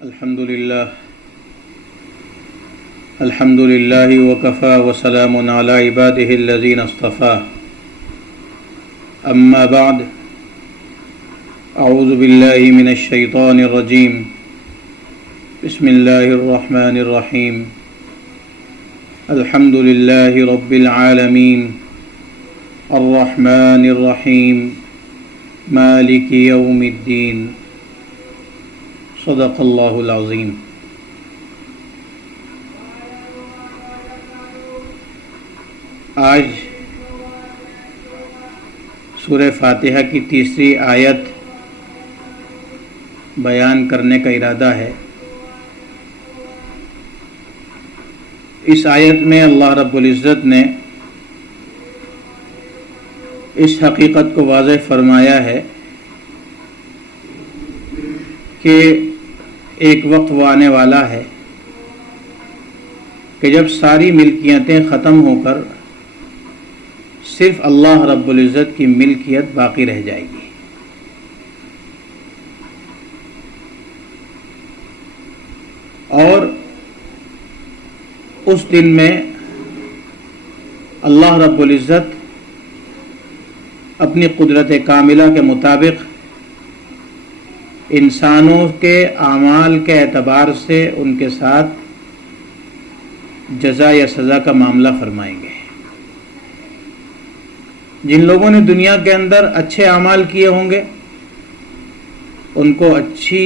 الحمد لله وكفى وسلام على عباده الذين اصطفى أما بعد أعوذ بالله من الشيطان الرجيم بسم الله الرحمن الرحيم الحمد لله رب العالمين الرحمن الرحيم مالك يوم الدين صدق اللہ العظیم۔ آج سورہ فاتحہ کی تیسری آیت بیان کرنے کا ارادہ ہے۔ اس آیت میں اللہ رب العزت نے اس حقیقت کو واضح فرمایا ہے کہ ایک وقت وہ آنے والا ہے کہ جب ساری ملکیتیں ختم ہو کر صرف اللہ رب العزت کی ملکیت باقی رہ جائے گی۔ اور اس دن میں اللہ رب العزت اپنی قدرت کاملہ کے مطابق انسانوں کے اعمال کے اعتبار سے ان کے ساتھ جزا یا سزا کا معاملہ فرمائیں گے۔ جن لوگوں نے دنیا کے اندر اچھے اعمال کیے ہوں گے ان کو اچھی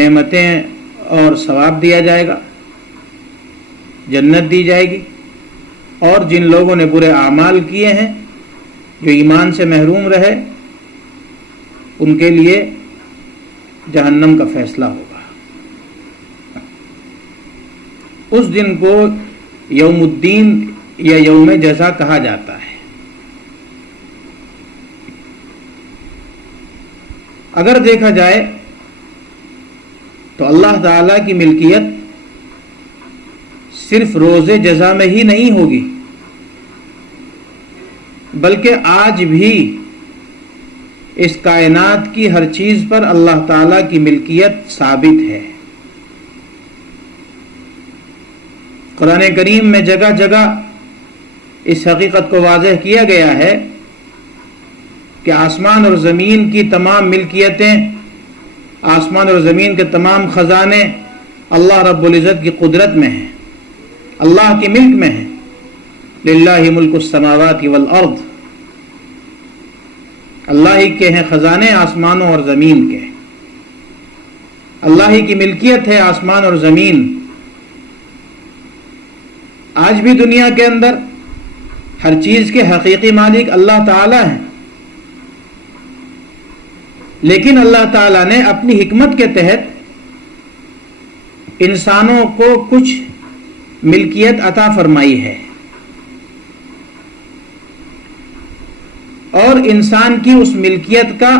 نعمتیں اور ثواب دیا جائے گا، جنت دی جائے گی، اور جن لوگوں نے برے اعمال کیے ہیں جو ایمان سے محروم رہے ان کے لیے جہنم کا فیصلہ ہوگا۔ اس دن کو یوم الدین یا یوم جزا کہا جاتا ہے۔ اگر دیکھا جائے تو اللہ تعالی کی ملکیت صرف روز جزا میں ہی نہیں ہوگی، بلکہ آج بھی اس کائنات کی ہر چیز پر اللہ تعالیٰ کی ملکیت ثابت ہے۔ قرآن کریم میں جگہ جگہ اس حقیقت کو واضح کیا گیا ہے کہ آسمان اور زمین کی تمام ملکیتیں، آسمان اور زمین کے تمام خزانے اللہ رب العزت کی قدرت میں ہیں، اللہ کی ملک میں ہیں۔ للہ ملک السماوات والارض، اللہ ہی کے ہیں خزانے آسمانوں اور زمین کے، اللہ ہی کی ملکیت ہے آسمان اور زمین۔ آج بھی دنیا کے اندر ہر چیز کے حقیقی مالک اللہ تعالی ہیں، لیکن اللہ تعالی نے اپنی حکمت کے تحت انسانوں کو کچھ ملکیت عطا فرمائی ہے، اور انسان کی اس ملکیت کا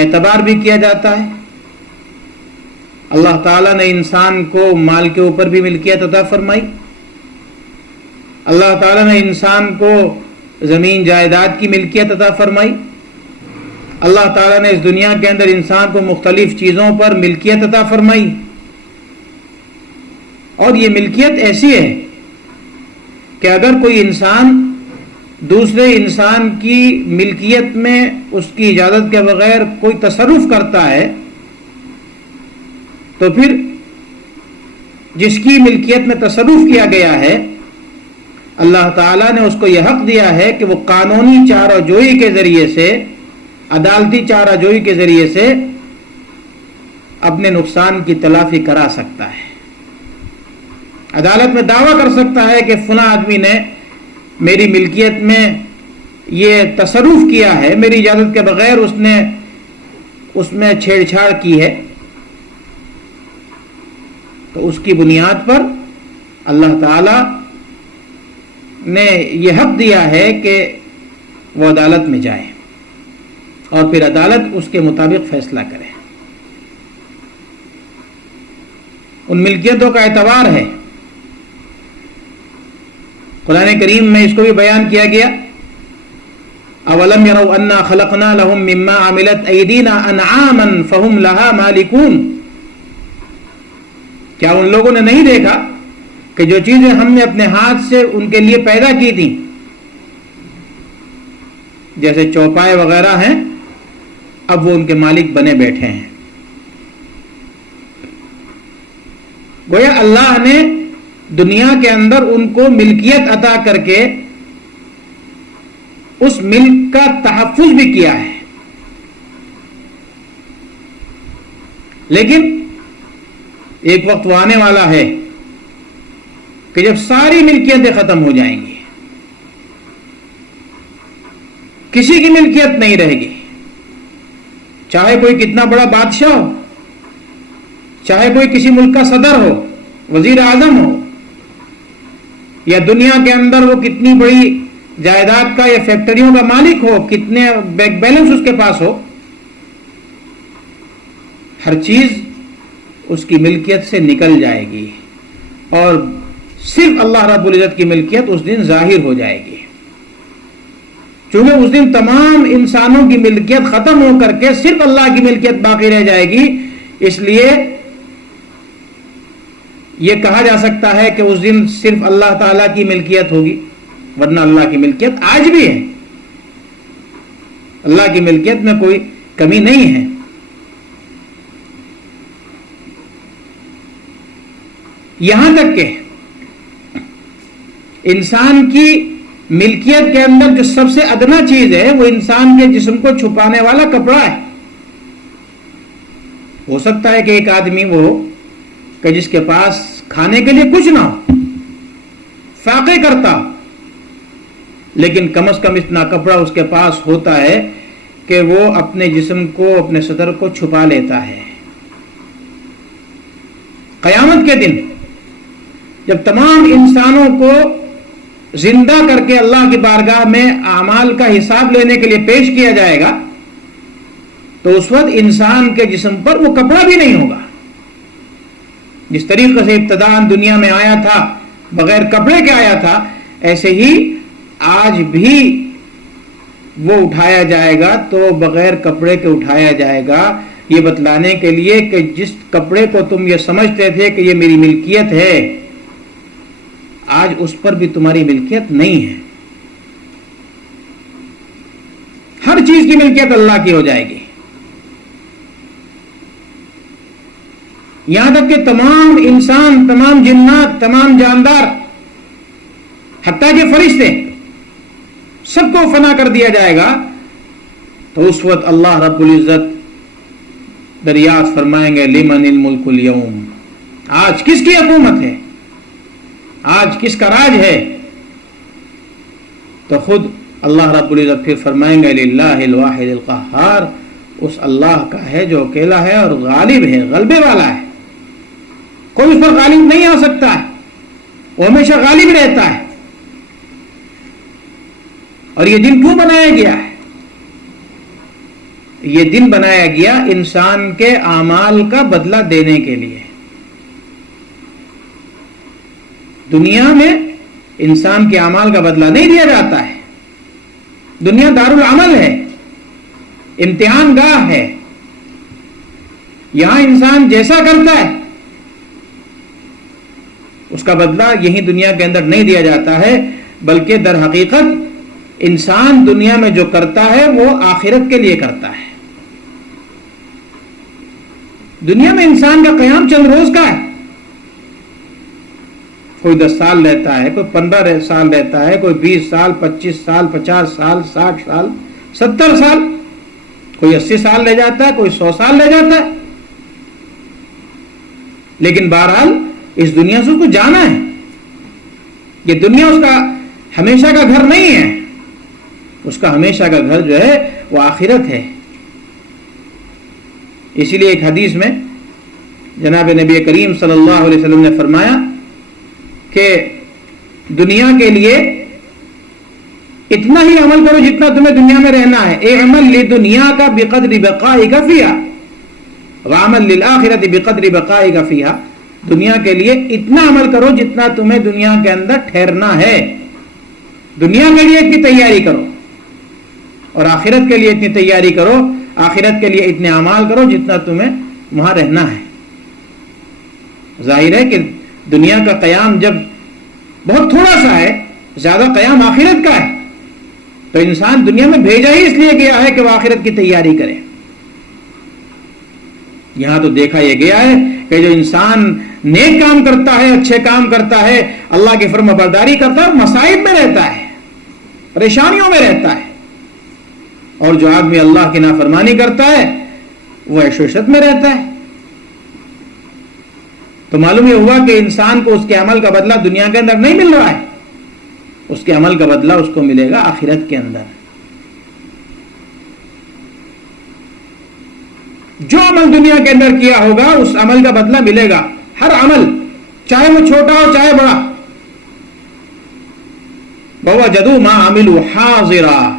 اعتبار بھی کیا جاتا ہے۔ اللہ تعالیٰ نے انسان کو مال کے اوپر بھی ملکیت عطا فرمائی، اللہ تعالیٰ نے انسان کو زمین جائیداد کی ملکیت عطا فرمائی، اللہ تعالیٰ نے اس دنیا کے اندر انسان کو مختلف چیزوں پر ملکیت عطا فرمائی، اور یہ ملکیت ایسی ہے کہ اگر کوئی انسان دوسرے انسان کی ملکیت میں اس کی اجازت کے بغیر کوئی تصرف کرتا ہے تو پھر جس کی ملکیت میں تصرف کیا گیا ہے اللہ تعالیٰ نے اس کو یہ حق دیا ہے کہ وہ قانونی چارہ جوئی کے ذریعے سے، عدالتی چارہ جوئی کے ذریعے سے اپنے نقصان کی تلافی کرا سکتا ہے۔ عدالت میں دعویٰ کر سکتا ہے کہ فلاں آدمی نے میری ملکیت میں یہ تصرف کیا ہے، میری اجازت کے بغیر اس نے اس میں چھیڑ چھاڑ کی ہے، تو اس کی بنیاد پر اللہ تعالی نے یہ حق دیا ہے کہ وہ عدالت میں جائے اور پھر عدالت اس کے مطابق فیصلہ کرے۔ ان ملکیتوں کا اعتبار ہے۔ قرآن کریم میں اس کو بھی بیان کیا گیا۔ اولم يروا انا خلقنا لهم مما عملت ایدینا انعاما فهم لها مالکون، کیا ان لوگوں نے نہیں دیکھا کہ جو چیزیں ہم نے اپنے ہاتھ سے ان کے لیے پیدا کی تھی، جیسے چوپائے وغیرہ ہیں، اب وہ ان کے مالک بنے بیٹھے ہیں۔ گویا اللہ نے دنیا کے اندر ان کو ملکیت عطا کر کے اس ملک کا تحفظ بھی کیا ہے، لیکن ایک وقت وہ آنے والا ہے کہ جب ساری ملکیتیں ختم ہو جائیں گی، کسی کی ملکیت نہیں رہے گی، چاہے کوئی کتنا بڑا بادشاہ ہو، چاہے کوئی کسی ملک کا صدر ہو، وزیر اعظم ہو، یا دنیا کے اندر وہ کتنی بڑی جائیداد کا یا فیکٹریوں کا مالک ہو، کتنے بینک بیلنس اس کے پاس ہو، ہر چیز اس کی ملکیت سے نکل جائے گی اور صرف اللہ رب العزت کی ملکیت اس دن ظاہر ہو جائے گی۔ چونکہ اس دن تمام انسانوں کی ملکیت ختم ہو کر کے صرف اللہ کی ملکیت باقی رہ جائے گی، اس لیے یہ کہا جا سکتا ہے کہ اس دن صرف اللہ تعالیٰ کی ملکیت ہوگی، ورنہ اللہ کی ملکیت آج بھی ہے، اللہ کی ملکیت میں کوئی کمی نہیں ہے۔ یہاں تک کہ انسان کی ملکیت کے اندر جو سب سے ادنا چیز ہے وہ انسان کے جسم کو چھپانے والا کپڑا ہے۔ ہو سکتا ہے کہ ایک آدمی وہ کہ جس کے پاس کھانے کے لیے کچھ نہ ہو، فاقے کرتا ہو، لیکن کم از کم اتنا کپڑا اس کے پاس ہوتا ہے کہ وہ اپنے جسم کو، اپنے صدر کو چھپا لیتا ہے۔ قیامت کے دن جب تمام انسانوں کو زندہ کر کے اللہ کی بارگاہ میں اعمال کا حساب لینے کے لیے پیش کیا جائے گا، تو اس وقت انسان کے جسم پر وہ کپڑا بھی نہیں ہوگا۔ جس طریقے سے ابتداءً دنیا میں آیا تھا بغیر کپڑے کے آیا تھا، ایسے ہی آج بھی وہ اٹھایا جائے گا تو بغیر کپڑے کے اٹھایا جائے گا، یہ بتلانے کے لیے کہ جس کپڑے کو تم یہ سمجھتے تھے کہ یہ میری ملکیت ہے، آج اس پر بھی تمہاری ملکیت نہیں ہے۔ ہر چیز کی ملکیت اللہ کی ہو جائے گی، یہاں تک کہ تمام انسان، تمام جنات، تمام جاندار، حتیٰ کہ فرشتے، سب کو فنا کر دیا جائے گا۔ تو اس وقت اللہ رب العزت دریافت فرمائیں گے لمن الملک اليوم، آج کس کی حکومت ہے، آج کس کا راج ہے؟ تو خود اللہ رب العزت پھر فرمائیں گے للہ الواحد القہار، اس اللہ کا ہے جو اکیلا ہے اور غالب ہے، غلبے والا ہے، کوئی اس پر غالب نہیں آ سکتا ہے، وہ ہمیشہ غالب رہتا ہے۔ اور یہ دن کیوں بنایا گیا ہے؟ یہ دن بنایا گیا انسان کے اعمال کا بدلہ دینے کے لیے۔ دنیا میں انسان کے اعمال کا بدلہ نہیں دیا جاتا ہے، دنیا دار العمل ہے، امتحان گاہ ہے، یہاں انسان جیسا کرتا ہے اس کا بدلہ یہی دنیا کے اندر نہیں دیا جاتا ہے، بلکہ در حقیقت انسان دنیا میں جو کرتا ہے وہ آخرت کے لیے کرتا ہے۔ دنیا میں انسان کا قیام چند روز کا ہے، کوئی 10 سال رہتا ہے، کوئی 15 سال رہتا ہے، کوئی 20 سال، 25 سال، 50 سال، 60 سال، 70 سال، کوئی 80 سال رہ جاتا ہے، کوئی 100 سال رہ جاتا ہے، لیکن بہرحال اس دنیا سے اس کو جانا ہے۔ یہ دنیا اس کا ہمیشہ کا گھر نہیں ہے، اس کا ہمیشہ کا گھر جو ہے وہ آخرت ہے۔ اسی لیے ایک حدیث میں جناب نبی کریم صلی اللہ علیہ وسلم نے فرمایا کہ دنیا کے لیے اتنا ہی عمل کرو جتنا تمہیں دنیا میں رہنا ہے، اعمل لدنیاک بقدر بقائک فیہا وعمل للآخرۃ بقدر بقائک فیہا، دنیا کے لیے اتنا عمل کرو جتنا تمہیں دنیا کے اندر ٹھہرنا ہے، دنیا کے لیے اتنی تیاری کرو، اور آخرت کے لیے اتنی تیاری کرو، آخرت کے لیے اتنے اعمال کرو جتنا تمہیں وہاں رہنا ہے۔ ظاہر ہے کہ دنیا کا قیام جب بہت تھوڑا سا ہے، زیادہ قیام آخرت کا ہے، تو انسان دنیا میں بھیجا ہی اس لیے گیا ہے کہ وہ آخرت کی تیاری کرے۔ یہاں تو دیکھا یہ گیا ہے کہ جو انسان نیک کام کرتا ہے، اچھے کام کرتا ہے، اللہ کی فرما برداری کرتا ہے، مصائب میں رہتا ہے، پریشانیوں میں رہتا ہے، اور جو آدمی اللہ کی نافرمانی کرتا ہے وہ عیش و عشرت میں رہتا ہے۔ تو معلوم یہ ہوا کہ انسان کو اس کے عمل کا بدلہ دنیا کے اندر نہیں مل رہا ہے، اس کے عمل کا بدلہ اس کو ملے گا آخرت کے اندر۔ جو عمل دنیا کے اندر کیا ہوگا اس عمل کا بدلہ ملے گا، ہر عمل، چاہے وہ چھوٹا ہو چاہے بڑا۔ وَوَجَدُوا مَا عَمِلُوا حَاضِرًا،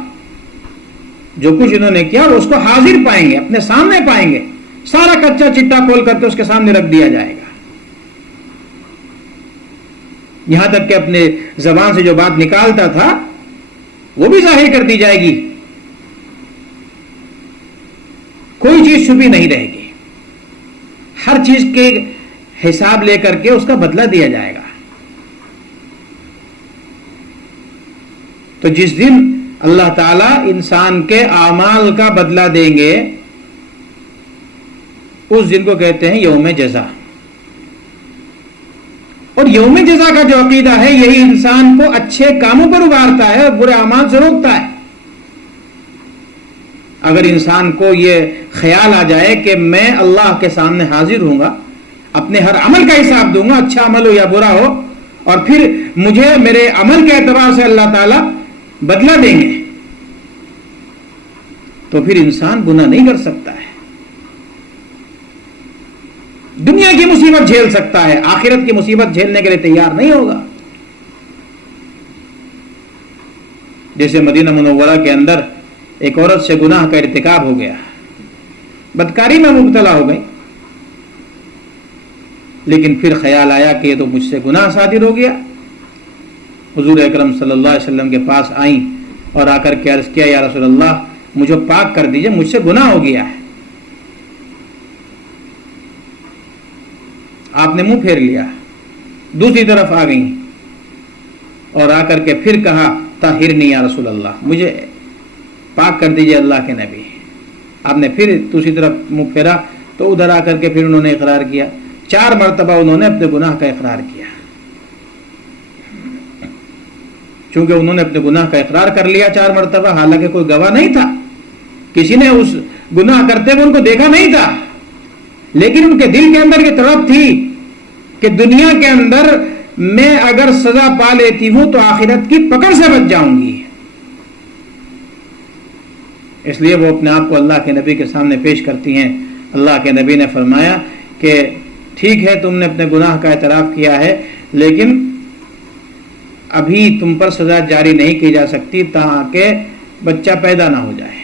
جو کچھ انہوں نے کیا وہ اس کو حاضر پائیں گے، اپنے سامنے پائیں گے، سارا کچا چٹا کھول کر کے اس کے سامنے رکھ دیا جائے گا۔ یہاں تک کہ اپنے زبان سے جو بات نکالتا تھا وہ بھی ظاہر کر دی جائے گی، کوئی چیز چھپی نہیں رہے گی، ہر چیز کے حساب لے کر کے اس کا بدلہ دیا جائے گا۔ تو جس دن اللہ تعالیٰ انسان کے اعمال کا بدلہ دیں گے اس دن کو کہتے ہیں یوم جزا۔ اور یوم جزا کا جو عقیدہ ہے یہی انسان کو اچھے کاموں پر ابھارتا ہے اور برے اعمال سے روکتا ہے۔ اگر انسان کو یہ خیال آ جائے کہ میں اللہ کے سامنے حاضر ہوں گا، اپنے ہر عمل کا حساب دوں گا، اچھا عمل ہو یا برا ہو، اور پھر مجھے میرے عمل کے اعتبار سے اللہ تعالیٰ بدلہ دیں گے، تو پھر انسان گناہ نہیں کر سکتا ہے۔ دنیا کی مصیبت جھیل سکتا ہے، آخرت کی مصیبت جھیلنے کے لیے تیار نہیں ہوگا۔ جیسے مدینہ منورہ کے اندر ایک عورت سے گناہ کا ارتکاب ہو گیا، بدکاری میں مبتلا ہو گئی، لیکن پھر خیال آیا کہ یہ تو مجھ سے گناہ صادر ہو گیا۔ حضور اکرم صلی اللہ علیہ وسلم کے پاس آئیں اور آ کر کے عرض کیا، یا رسول اللہ مجھے پاک کر دیجئے، مجھ سے گناہ ہو گیا ہے۔ آپ نے منہ پھیر لیا، دوسری طرف آ گئیں اور آ کر کے پھر کہا، طاہرنی یا رسول اللہ، مجھے پاک کر دیجئے اللہ کے نبی۔ آپ نے پھر دوسری طرف منہ پھیرا تو ادھر آ کر کے پھر انہوں نے اقرار کیا، 4 مرتبہ انہوں نے اپنے گناہ کا اقرار کیا۔ چونکہ انہوں نے اپنے گناہ کا اقرار کر لیا 4 مرتبہ، حالانکہ کوئی گواہ نہیں تھا، کسی نے اس گناہ کرتے ہوئے ان کو دیکھا نہیں تھا، لیکن ان کے دل کے اندر یہ تڑپ تھی کہ دنیا کے اندر میں اگر سزا پا لیتی ہوں تو آخرت کی پکڑ سے بچ جاؤں گی۔ اس لیے وہ اپنے آپ کو اللہ کے نبی کے سامنے پیش کرتی ہیں۔ اللہ کے نبی نے فرمایا کہ ٹھیک ہے تم نے اپنے گناہ کا اعتراف کیا ہے، لیکن ابھی تم پر سزا جاری نہیں کی جا سکتی تاکہ بچہ پیدا نہ ہو جائے۔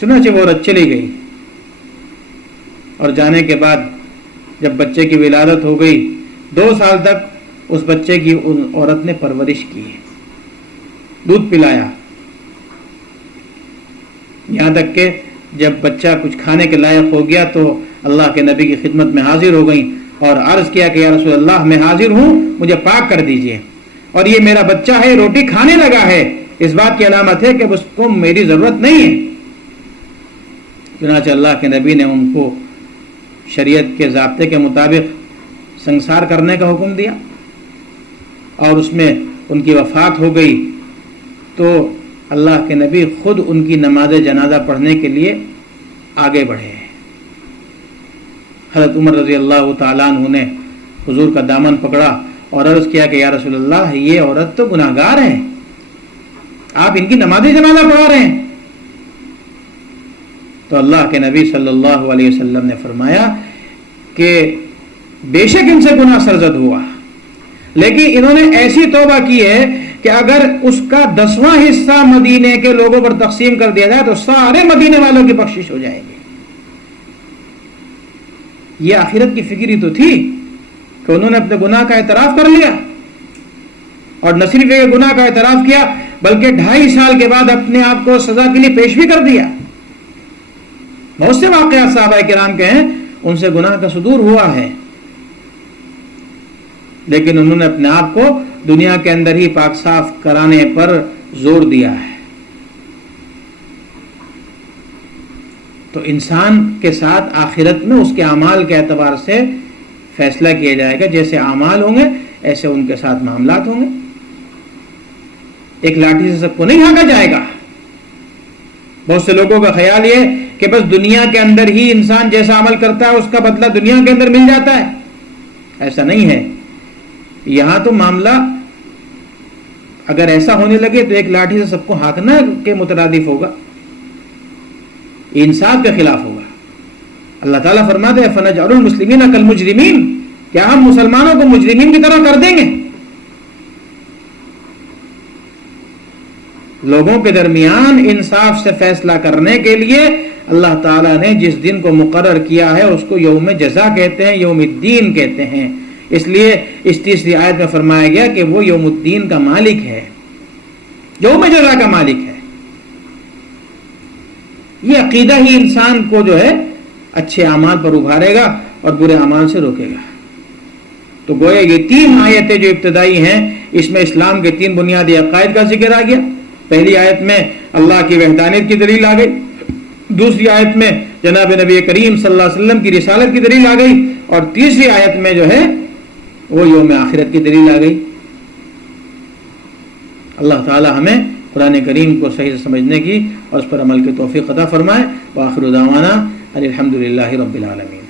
چنانچہ وہ عورت چلی گئی، اور جانے کے بعد جب بچے کی ولادت ہو گئی، 2 سال تک اس بچے کی عورت نے پرورش کی، دودھ پلایا، یہاں تک کہ جب بچہ کچھ کھانے کے لائق ہو گیا تو اللہ کے نبی کی خدمت میں حاضر ہو گئیں اور عرض کیا کہ یا رسول اللہ میں حاضر ہوں، مجھے پاک کر دیجئے، اور یہ میرا بچہ ہے، روٹی کھانے لگا ہے، اس بات کی علامت ہے کہ اس کو میری ضرورت نہیں ہے۔ چنانچہ اللہ کے نبی نے ان کو شریعت کے ضابطے کے مطابق سنسار کرنے کا حکم دیا، اور اس میں ان کی وفات ہو گئی تو اللہ کے نبی خود ان کی نماز جنازہ پڑھنے کے لیے آگے بڑھے۔ حضرت عمر رضی اللہ تعالیٰ عنہ نے حضور کا دامن پکڑا اور عرض کیا کہ یا رسول اللہ یہ عورت تو گناہگار ہے، آپ ان کی نماز جنازہ پڑھا رہے ہیں۔ تو اللہ کے نبی صلی اللہ علیہ وسلم نے فرمایا کہ بے شک ان سے گناہ سرزد ہوا، لیکن انہوں نے ایسی توبہ کی ہے کہ اگر اس کا 10واں حصہ مدینے کے لوگوں پر تقسیم کر دیا جائے تو سارے مدینے والوں کی بخشش ہو جائے گی۔ یہ آخرت کی فکر ہی تو تھی کہ انہوں نے اپنے گناہ کا اعتراف کر لیا، اور نہ صرف یہ گناہ کا اعتراف کیا بلکہ 2.5 سال کے بعد اپنے آپ کو سزا کے لیے پیش بھی کر دیا. بہت سے واقعات صحابہ کرام کے ہیں ان سے گناہ کا صدور ہوا ہے، لیکن انہوں نے اپنے آپ کو دنیا کے اندر ہی پاک صاف کرانے پر زور دیا ہے. تو انسان کے ساتھ آخرت میں اس کے اعمال کے اعتبار سے فیصلہ کیا جائے گا. جیسے اعمال ہوں گے ایسے ان کے ساتھ معاملات ہوں گے. ایک لاٹھی سے سب کو نہیں بھاگا جائے گا. بہت سے لوگوں کا خیال یہ کہ بس دنیا کے اندر ہی انسان جیسا عمل کرتا ہے اس کا بدلہ دنیا کے اندر مل جاتا ہے. ایسا نہیں ہے. یہاں تو معاملہ اگر ایسا ہونے لگے تو ایک لاٹھی سے سب کو ہانکنا کے مترادف ہوگا، انصاف کے خلاف ہوگا. اللہ تعالیٰ فرماتے ہیں فَنَجْعَلُ الْمُسْلِمِينَ كَالْمُجْرِمِينَ، کیا ہم مسلمانوں کو مجرمین کی طرح کر دیں گے؟ لوگوں کے درمیان انصاف سے فیصلہ کرنے کے لیے اللہ تعالیٰ نے جس دن کو مقرر کیا ہے اس کو یوم جزا کہتے ہیں، یوم الدین کہتے ہیں. اس لیے اس 30 آیت میں فرمایا گیا کہ وہ یوم الدین کا مالک ہے، یوم جزا کا مالک ہے. یہ عقیدہ ہی انسان کو جو ہے اچھے اعمال پر ابھارے گا اور برے اعمال سے روکے گا. تو گویا یہ 3 آیتیں جو ابتدائی ہیں اس میں اسلام کے 3 بنیادی عقائد کا ذکر آ گیا. پہلی آیت میں اللہ کی وحدانیت کی دلیل آ گئی، دوسری آیت میں جناب نبی کریم صلی اللہ علیہ وسلم کی رسالت کی دلیل آ گئی، اور تیسری آیت میں جو ہے وہ یوم آخرت کی دلیل آ گئی. اللہ تعالی ہمیں قرآن کریم کو صحیح سے سمجھنے کی اور اس پر عمل کی توفیق عطا فرمائے. وآخر دعوانا الحمد للہ رب العالمین.